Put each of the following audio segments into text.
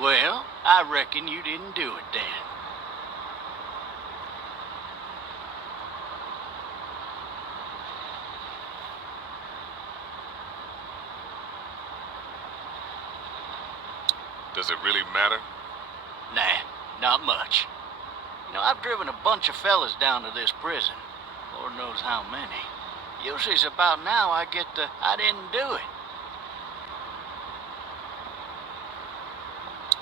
Well, I reckon you didn't do it then. Does it really matter? Nah, not much. I've driven a bunch of fellas down to this prison. Lord knows how many. Usually it's about now I get the, I didn't do it.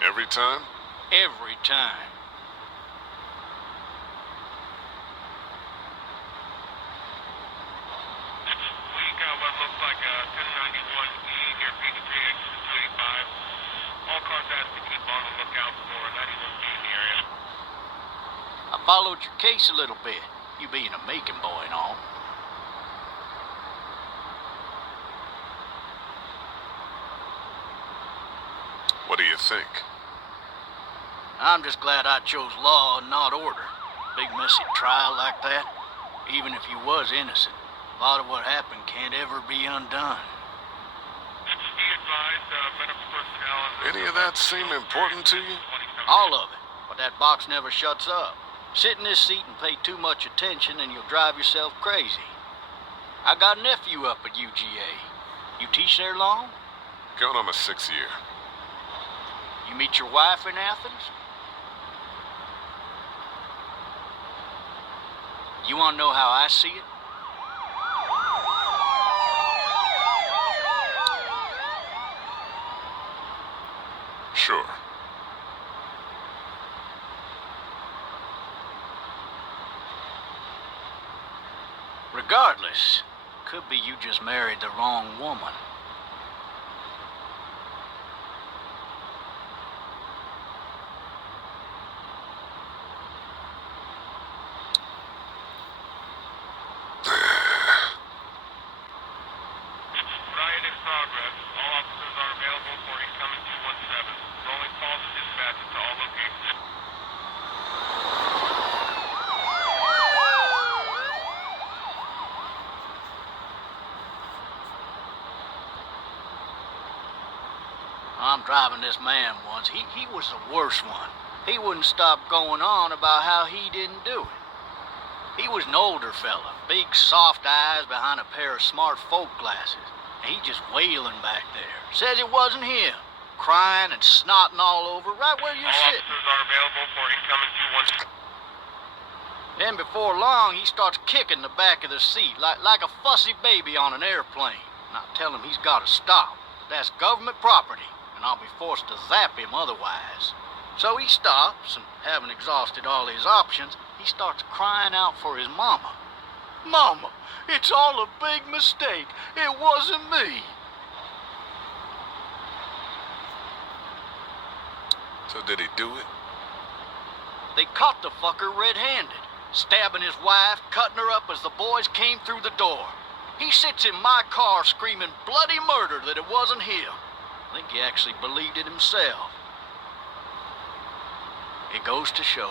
Every time? Every time. We got what looks like a 1091E near Peachtree exit 285. All cars asked to keep on the lookout for a 91B in the area. I followed your case a little bit, you being a Macon boy and all. What do you think? I'm just glad I chose law and not order. Big messy trial like that, even if you was innocent, a lot of what happened can't ever be undone. Be advised, medical personnel... Any of that seem important to you? All of it, but that box never shuts up. Sit in this seat and pay too much attention and you'll drive yourself crazy. I got a nephew up at UGA. You teach there long? Going on my 6th year. You meet your wife in Athens? You want to know how I see it? Sure. Regardless, could be you just married the wrong woman. Riot in progress. All officers are available for incoming 217. Rolling calls and dispatches to all locations. I'm driving this man once. He was the worst one. He wouldn't stop going on about how he didn't do it. He was an older fella, big soft eyes behind a pair of smart folk glasses. And he just wailing back there. Says it wasn't him. Crying and snotting all over right where you're All sitting. officers are available for incoming 217. Then before long, he starts kicking the back of the seat like a fussy baby on an airplane. And I tell him he's got to stop. That's government property, and I'll be forced to zap him otherwise. So he stops, and having exhausted all his options, he starts crying out for his mama. Mama, it's all a big mistake. It wasn't me. So did he do it? They caught the fucker red-handed, stabbing his wife, cutting her up as the boys came through the door. He sits in my car screaming bloody murder that it wasn't him. I think he actually believed it himself. It goes to show,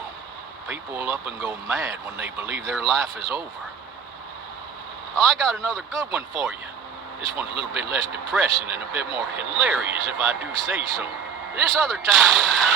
people will up and go mad when they believe their life is over. I got another good one for you. This one's a little bit less depressing and a bit more hilarious if I do say so. This other time...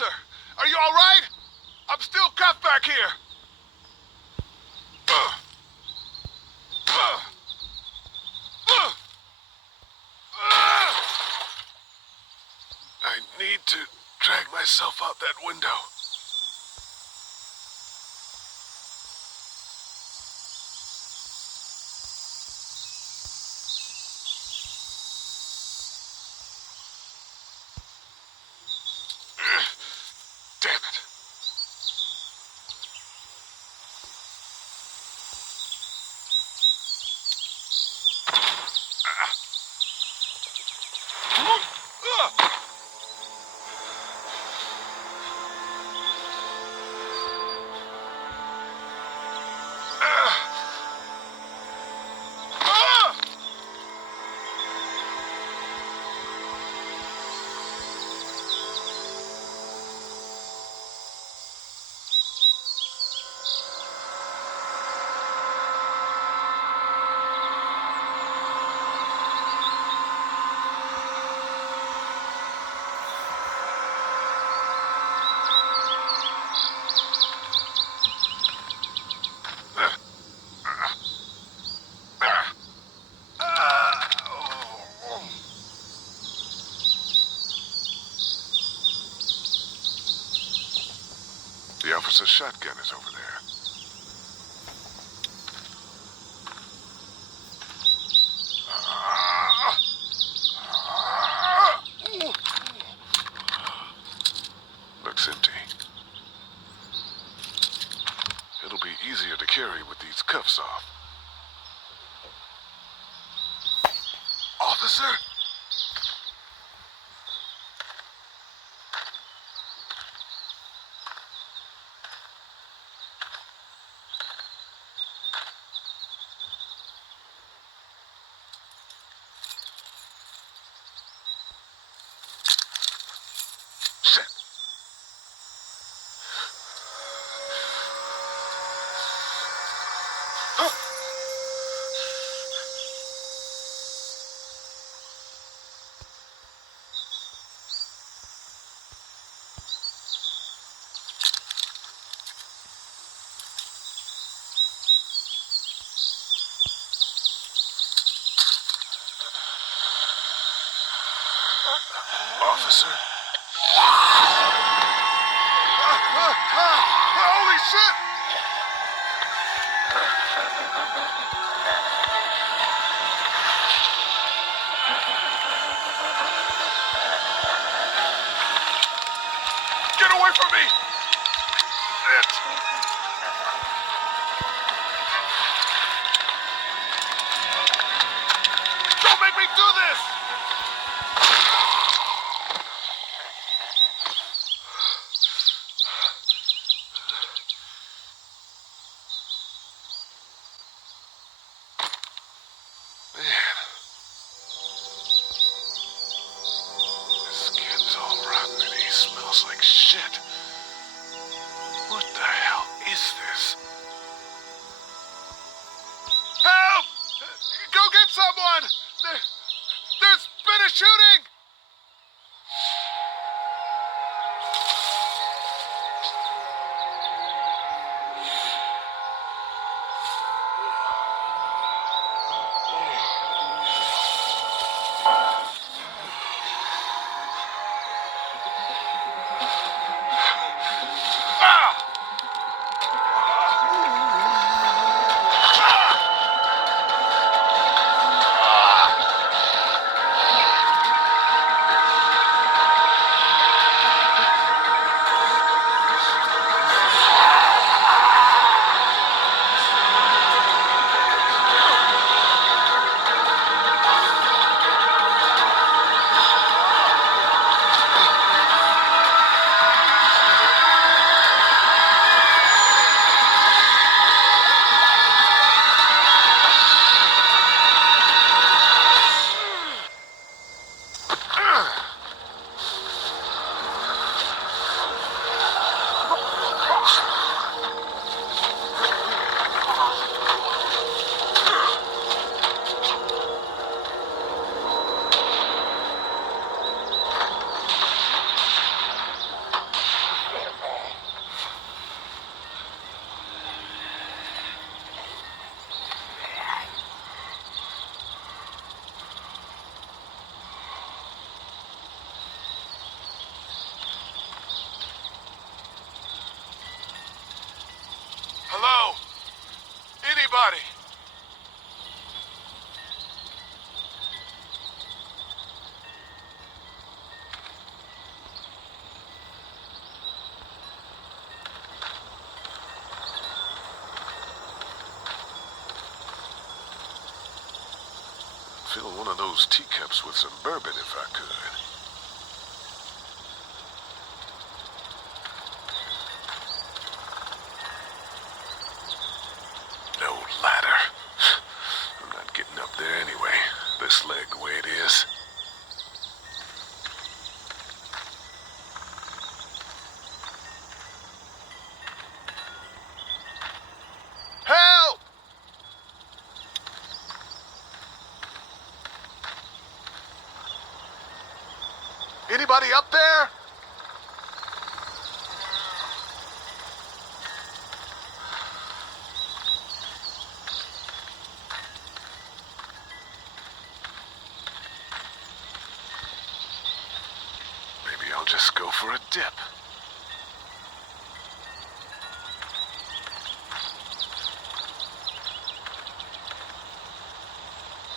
Officer, are you all right? I'm still cuffed back here. I need to drag myself out that window. Damn it. The officer's shotgun is over there. Looks empty. It'll be easier to carry with these cuffs off. Officer? Shit. Officer? Holy shit! Get away from me! Shit! Don't make me do this! Man. His skin's all rotten and he smells like shit. What the hell is this? Help! Go get someone! There's fill one of those teacups with some bourbon if I could. No ladder. I'm not getting up there anyway. This leg the way it is. Help! Anybody up there? Maybe I'll just go for a dip.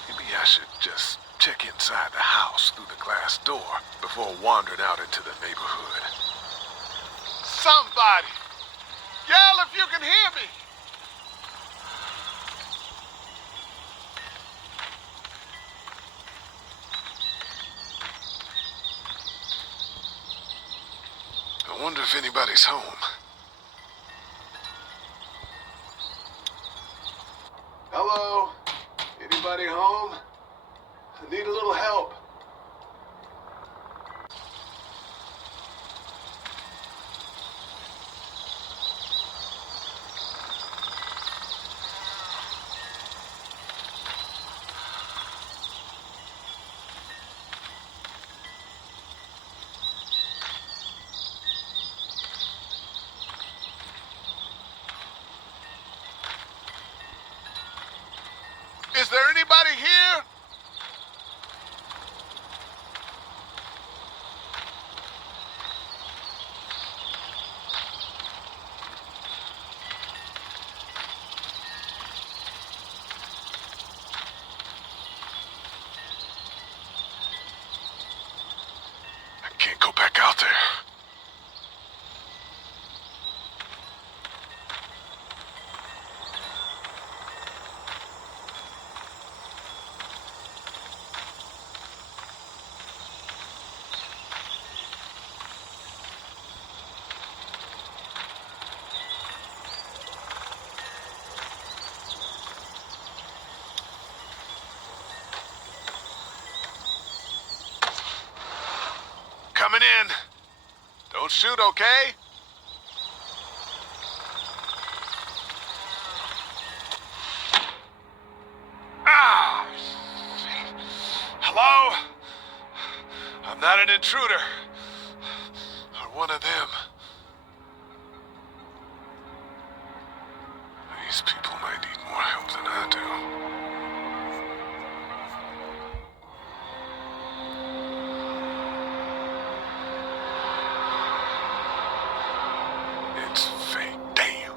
Maybe I should just check inside the house through the glass door before wandering out into the neighborhood. Somebody! Yell if you can hear me! I wonder if anybody's home. Hello? Anybody home? I need a little help. Is there anybody here? I can't go back out there. Coming in. Don't shoot, okay? Ah! Hello? I'm not an intruder. Or one of them. These people might need more help than I do. It's fake. Damn.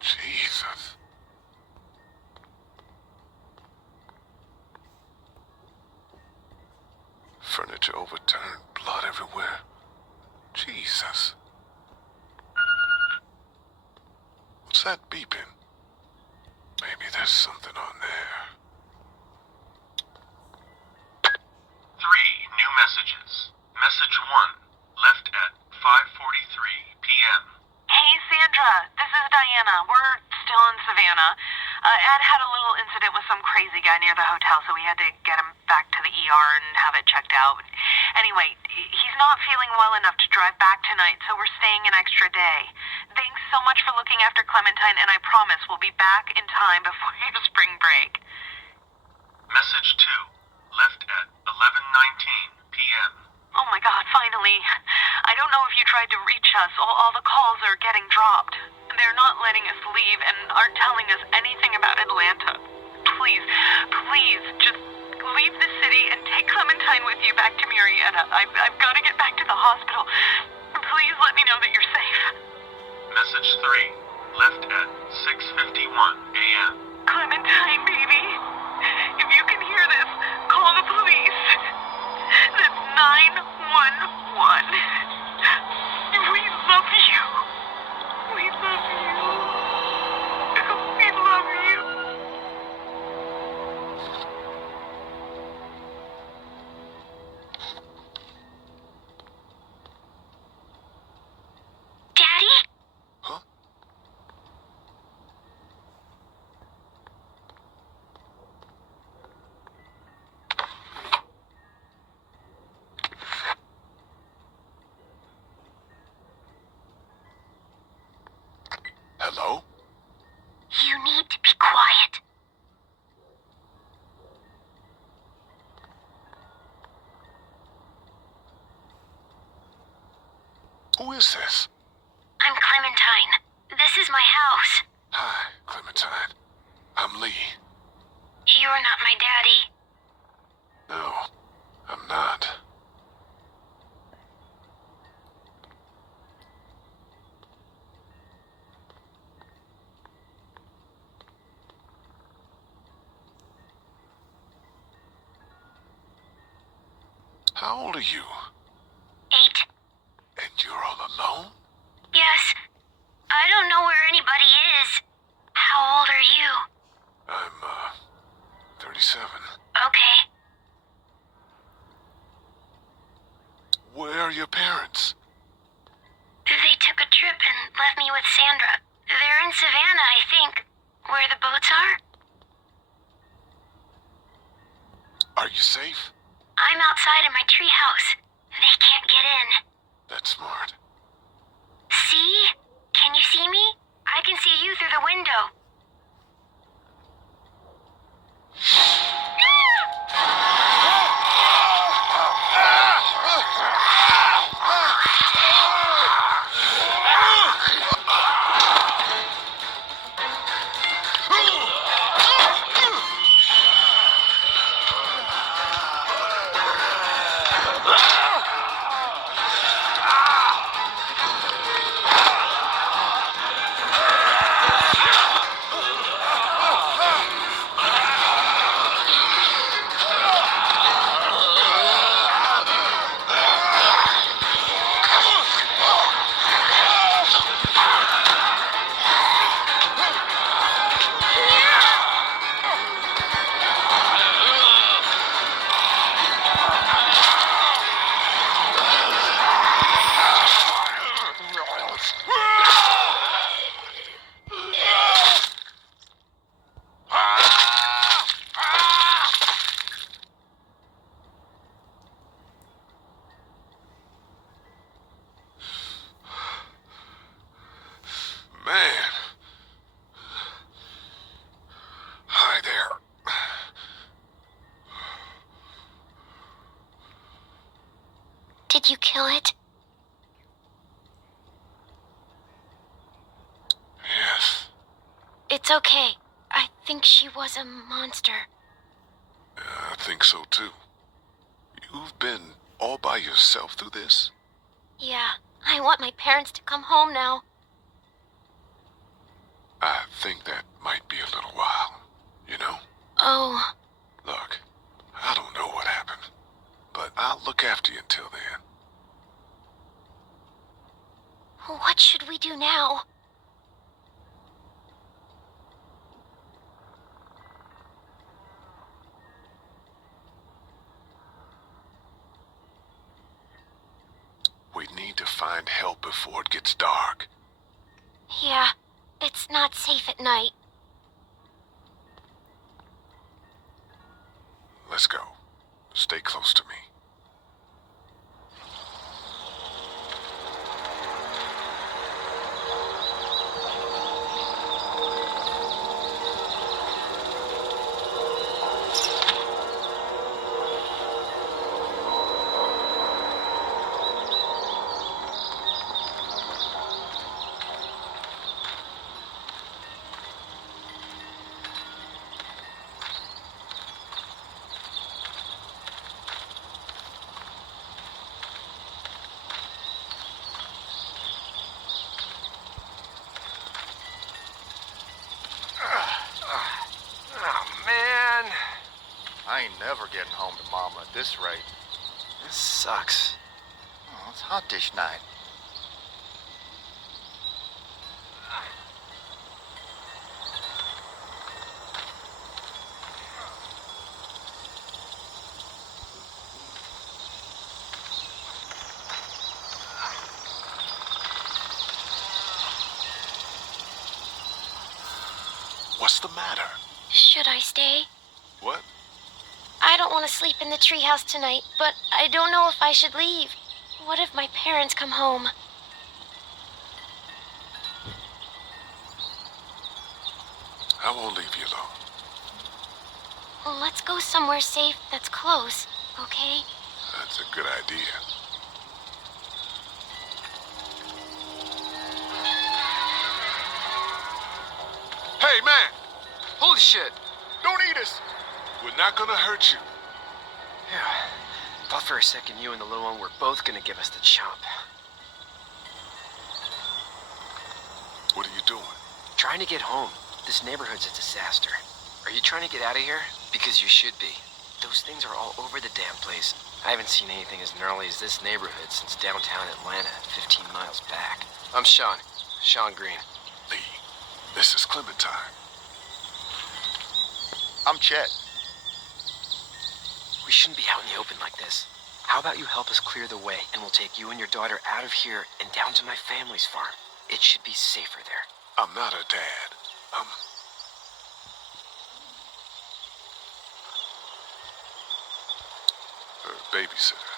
Jesus. Furniture overturned, blood everywhere. Jesus. What's that beeping? Maybe there's something on there. 3 new messages. Message 1, left at 5:43 p.m. Hey, Sandra. This is Diana. We're still in Savannah. Ed had a little incident with some crazy guy near the hotel, so we had to get him back to the ER and have it checked out. Anyway, he's not feeling well enough to drive back tonight, so we're staying an extra day. Thanks so much for looking after Clementine, and I promise we'll be back in time before your spring break. Message 2, left at 11:19 p.m. Oh my God, finally. I don't know if you tried to reach us. All the calls are getting dropped. They're not letting us leave and aren't telling us anything about Atlanta. Please, just leave the city and take Clementine with you back to Murrieta. I've got to get back to the hospital. Please let me know that you're safe. Message 3, left at 6:51 a.m. Clementine, baby. If you can hear this, call the police. That's 911. We love you. We love you. We love you. Daddy? Huh? Hello? You need to be quiet. Who is this? I'm Clementine. This is my house. Hi, Clementine. I'm Lee. You're not my daddy. No, I'm not. How old are you? 8? And you're all alone? Yes. I don't know where anybody is. How old are you? I'm, 37. Okay. Where are your parents? They took a trip and left me with Sandra. They're in Savannah, I think. Where the boats are? Are you safe? I'm outside in my treehouse. They can't get in. That's smart. See? Can you see me? I can see you through the window. Man. Hi there. Did you kill it? Yes. It's okay. I think she was a monster. I think so too. You've been all by yourself through this? Yeah, I want my parents to come home now. I think that might be a little while, you know? Oh, Look, I don't know what happened, but I'll look after you until then. what should we do now? We need to find help before it gets dark. Yeah, it's not safe at night. Let's go. Stay close to me. getting home to Mama at this rate. This sucks. Oh, it's hot dish night. What's the matter? Should I stay? What? I don't want to sleep in the treehouse tonight, but I don't know if I should leave. What if my parents come home? I won't leave you alone. Well, let's go somewhere safe that's close, okay? That's a good idea. Hey, man! Holy shit! Don't eat us! We're not gonna hurt you. Yeah. Thought for a second you and the little one were both gonna give us the chomp. What are you doing? Trying to get home. This neighborhood's a disaster. Are you trying to get out of here? Because you should be. Those things are all over the damn place. I haven't seen anything as gnarly as this neighborhood since downtown Atlanta, 15 miles back. I'm Sean. Sean Green. Lee, this is Clementine. I'm Chet. We shouldn't be out in the open like this. How about you help us clear the way, and we'll take you and your daughter out of here and down to my family's farm. It should be safer there. I'm not her dad. I'm... her babysitter.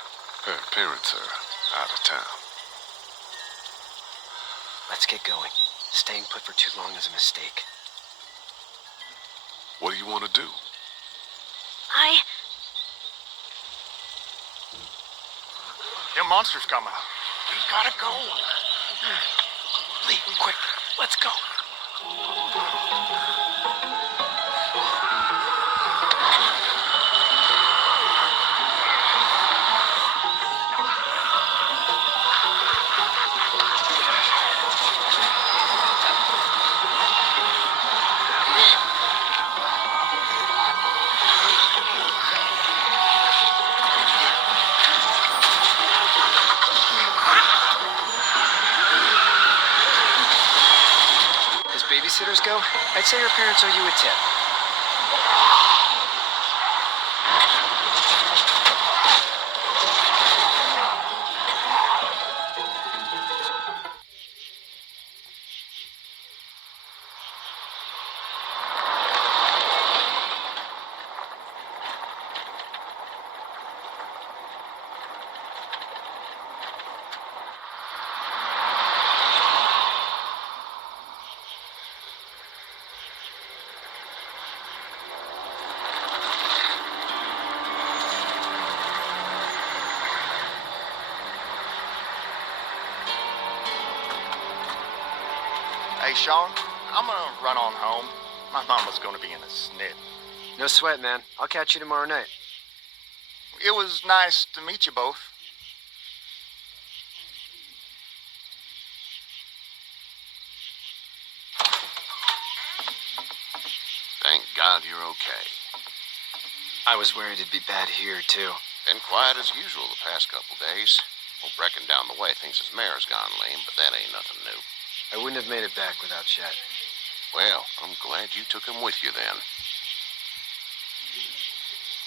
Her parents are out of town. Let's get going. Staying put for too long is a mistake. What do you want to do? Them monsters coming. We gotta go. Lee, quick, let's go. As babysitters go, I'd say your parents owe you a tip. Hey, Sean, I'm gonna run on home. My mama's gonna be in a snit. No sweat, man. I'll catch you tomorrow night. It was nice to meet you both. Thank God you're okay. I was worried it'd be bad here, too. Been quiet as usual the past couple days. Old Brecken down the way thinks his mare's gone lame, but that ain't nothing new. I wouldn't have made it back without Chet. Well, I'm glad you took him with you then.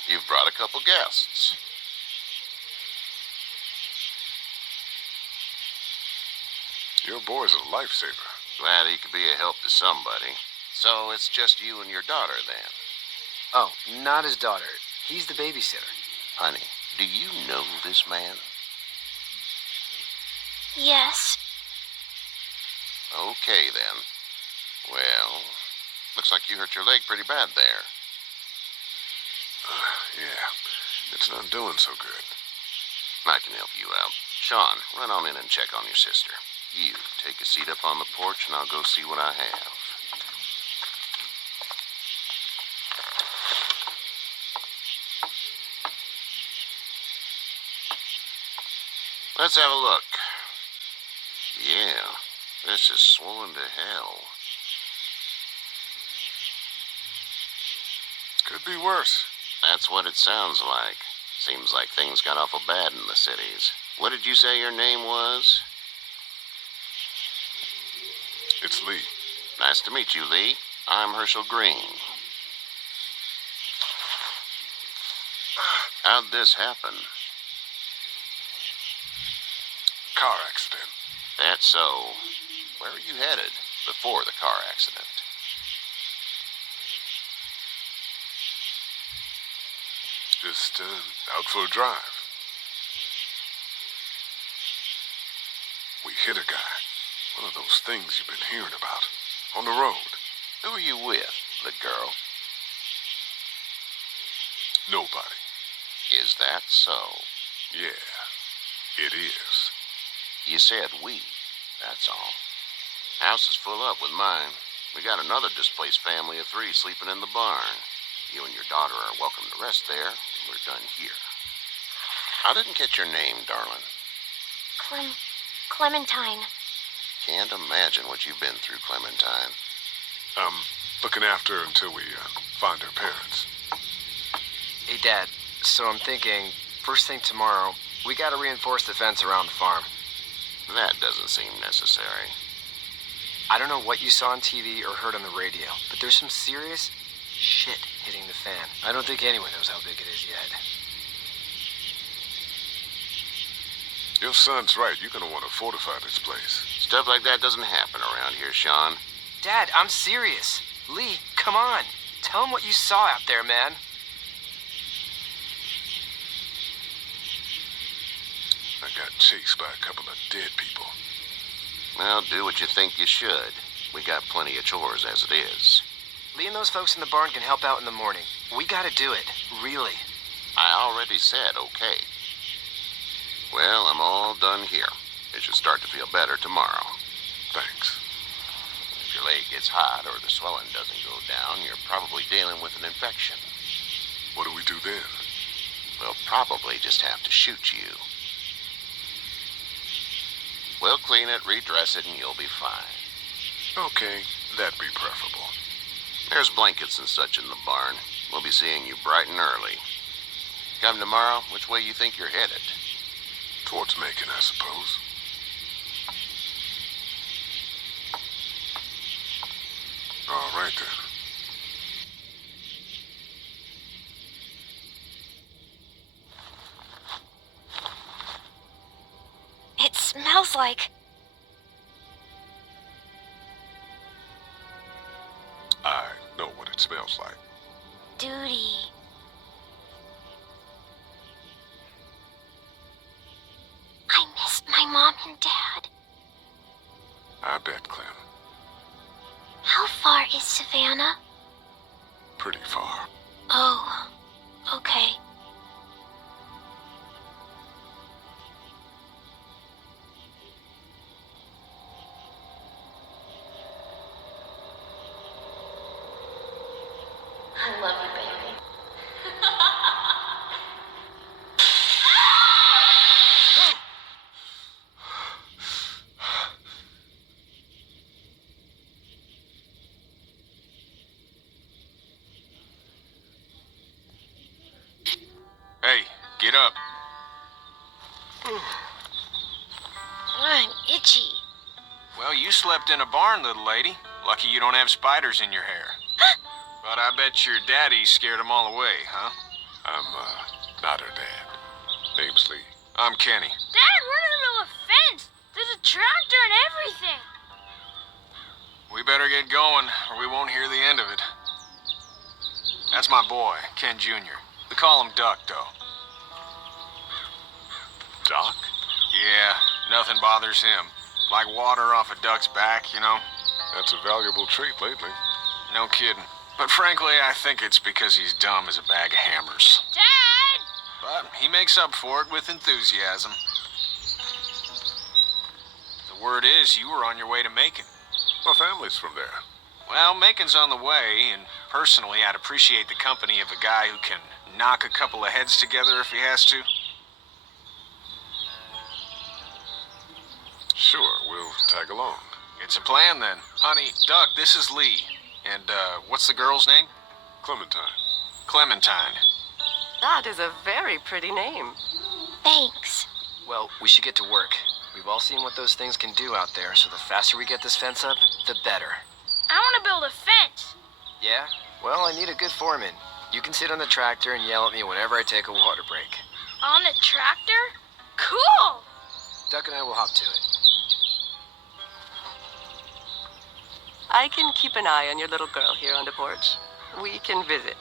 You've brought a couple guests. Your boy's a lifesaver. Glad he could be a help to somebody. So it's just you and your daughter then. Oh, not his daughter. He's the babysitter. Honey, do you know this man? Yes. Okay then. Well, looks like you hurt your leg pretty bad there. Yeah, it's not doing so good. I can help you out. Sean, run on in and check on your sister. You take a seat up on the porch and I'll go see what I have. Let's have a look. Yeah, this is swollen to hell. Could be worse. That's what it sounds like. Seems like things got awful bad in the cities. What did you say your name was? It's Lee. Nice to meet you, Lee. I'm Herschel Green. How'd this happen? Car accident. That's so. Where were you headed before the car accident? Just out for a drive. We hit a guy. One of those things you've been hearing about. On the road. Who are you with? The girl? Nobody. Is that so? Yeah, it is. You said we. That's all. House is full up with mine. We got another displaced family of 3 sleeping in the barn. You and your daughter are welcome to rest there when we're done here. I didn't get your name, darling. Clementine. Can't imagine what you've been through, Clementine. I'm looking after her until we find her parents. Hey, Dad. So I'm thinking, first thing tomorrow, we gotta reinforce the fence around the farm. That doesn't seem necessary. I don't know what you saw on TV or heard on the radio, but there's some serious shit hitting the fan. I don't think anyone knows how big it is yet. Your son's right. You're gonna want to fortify this place. Stuff like that doesn't happen around here, Sean. Dad, I'm serious. Lee, come on. Tell him what you saw out there, man. I got chased by a couple of dead people. Well, do what you think you should. We got plenty of chores as it is. Lee and those folks in the barn can help out in the morning. We gotta do it. Really. I already said okay. Well, I'm all done here. It should start to feel better tomorrow. Thanks. If your leg gets hot or the swelling doesn't go down, you're probably dealing with an infection. What do we do then? We'll probably just have to shoot you. We'll clean it, redress it, and you'll be fine. Okay, that'd be preferable. There's blankets and such in the barn. We'll be seeing you bright and early. Come tomorrow, which way you think you're headed? Towards Macon, I suppose. All right, then. It smells like... I know what it smells like. duty. I miss my mom and dad. I bet, Clem. How far is Savannah? Pretty far. Oh, okay. I love you, baby. Hey, get up. I'm itchy. Well, you slept in a barn, little lady. Lucky you don't have spiders in your hair. But I bet your daddy scared them all away, huh? I'm, not her dad. Name's Lee. I'm Kenny. Dad, we're in the middle of a fence. There's a tractor and everything. We better get going, or we won't hear the end of it. That's my boy, Ken Jr. We call him Duck, though. Doc? Yeah, nothing bothers him. Like water off a duck's back, you know? That's a valuable trait lately. No kidding. But frankly, I think it's because he's dumb as a bag of hammers. Dad! But he makes up for it with enthusiasm. The word is you were on your way to Macon. My family's from there. Well, Macon's on the way, and personally, I'd appreciate the company of a guy who can knock a couple of heads together if he has to. Sure, we'll tag along. It's a plan, then. Honey, Duck, this is Lee. And, what's the girl's name? Clementine. Clementine. That is a very pretty name. Thanks. Well, we should get to work. We've all seen what those things can do out there, so the faster we get this fence up, the better. I want to build a fence. Yeah? Well, I need a good foreman. You can sit on the tractor and yell at me whenever I take a water break. On the tractor? Cool! Duck and I will hop to it. I can keep an eye on your little girl here on the porch. We can visit.